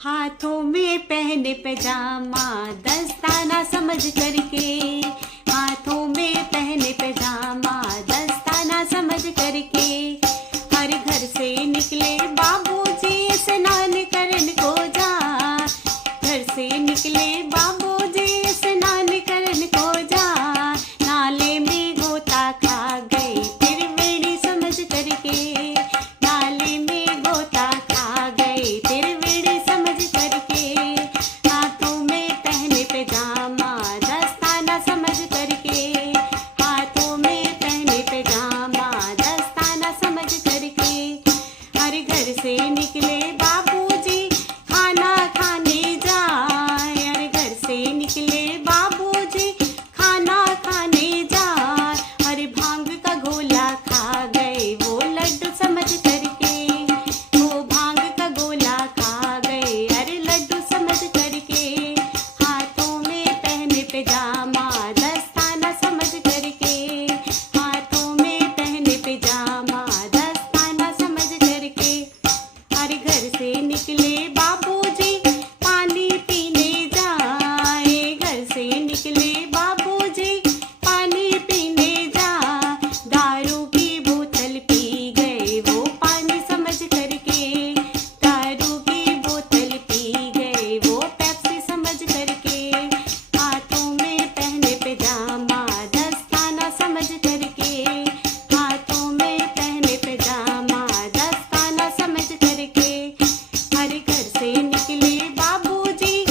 हाथों में पहने पैजामा दस्ताना समझ करके, हाथों में पहने पैजामा दस्ताना समझ करके, हर घर से निकले बाबूजी स्नान करन को जा, घर से निकले बाबूजी स्नान करन को जा, नाले में गोता खा गए त्रिवेणी समझ करके, नाले में गोता खा गए त्रिवेणी समझ करके, हाथों में पहने पैजामा दस्ताना समझ करके, हाथों में पहने पैजामा दस्ताना समझ करके, हर घर से निकले बाबूजी खाना खाने जाए, हर घर से निकले बाबूजी खाना खाने जाए, हर भांग का गोला खा गए वो लड्डू समझ करके, वो भांग का गोला खा गए अरे लड्डू समझ करके, हाथों में पहने पैजामा दस्ताना समझ करके, हाथों में पहने पैजामा दस्ताना समझ करके, हर घर से निकले बाबूजी पानी पीने जाए, घर से निकले बाबूजी पानी पीने जा, दारू की बोतल पी गए वो पानी समझ करके, दारू की बोतल पी गए वो पेप्सी समझ करके, हाथों में पहने पैजामा दस्ताना समझ करके, हाथों में पहने पैजामा दस्ताना समझ करके, हर घर से निकले बाबूजी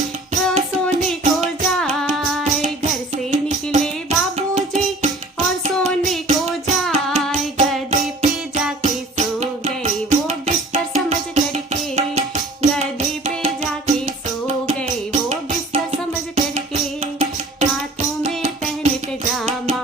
सोने को जाए, घर से निकले बाबूजी और सोने को जाए, गधे पे जाके सो गए वो बिस्तर समझ करके, गधे पे जाके सो गए वो बिस्तर समझ करके, हाथों में पहने पैजामा